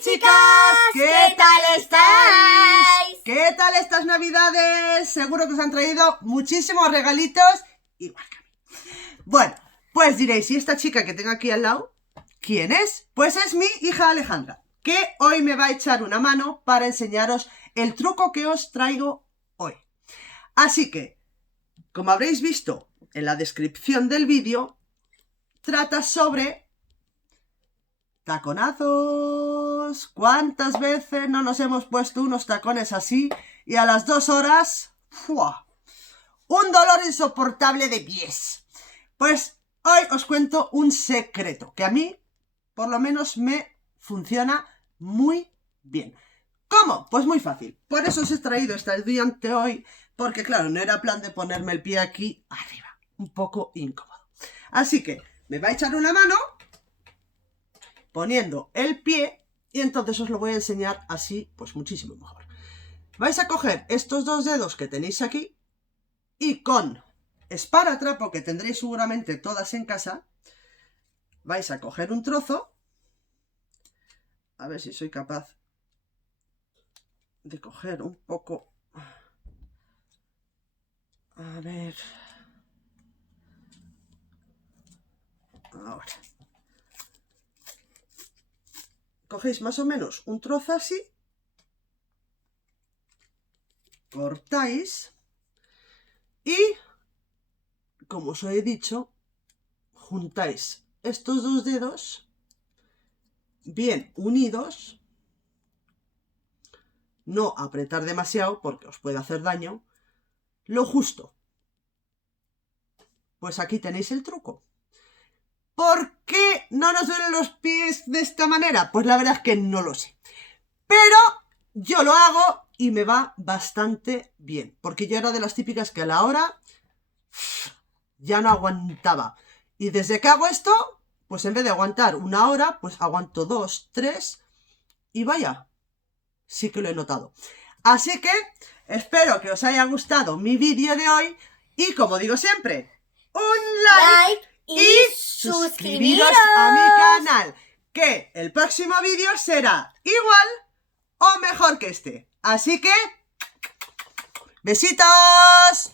chicas, ¿qué tal estáis? ¿Qué tal estas navidades? Seguro que os han traído muchísimos regalitos, igual que a mí. Bueno, pues diréis, ¿y esta chica que tengo aquí al lado? ¿Quién es? Pues es mi hija Alejandra, que hoy me va a echar una mano para enseñaros el truco que os traigo hoy. Así que, como habréis visto en la descripción del vídeo, trata sobre taconazos. ¿Cuántas veces no nos hemos puesto unos tacones así y a las 2 horas, ¡fua!, un dolor insoportable de pies? Pues hoy os cuento un secreto que a mí, por lo menos, me funciona muy bien. ¿Cómo? Pues muy fácil. Por eso os he traído esta estudiante hoy, porque claro, no era plan de ponerme el pie aquí arriba, un poco incómodo. Así que me va a echar una mano poniendo el pie y entonces os lo voy a enseñar así, pues muchísimo mejor. Vais a coger estos dos dedos que tenéis aquí y con esparatrapo, que tendréis seguramente todas en casa, vais a coger un trozo, a ver si soy capaz de coger un poco, a ver, ahora. Cogéis más o menos un trozo así, cortáis y, como os he dicho, juntáis estos dos dedos bien unidos, no apretar demasiado porque os puede hacer daño, lo justo. Pues aquí tenéis el truco. ¿Por qué no nos duelen los pies de esta manera? Pues la verdad es que no lo sé. Pero yo lo hago y me va bastante bien. Porque yo era de las típicas que a la hora ya no aguantaba. Y desde que hago esto, pues en vez de aguantar una hora, pues aguanto 2, 3 y vaya, sí que lo he notado. Así que espero que os haya gustado mi vídeo de hoy y, como digo siempre, un like y suscribiros a mi canal, que el próximo vídeo será igual o mejor que este. Así que, ¡besitos!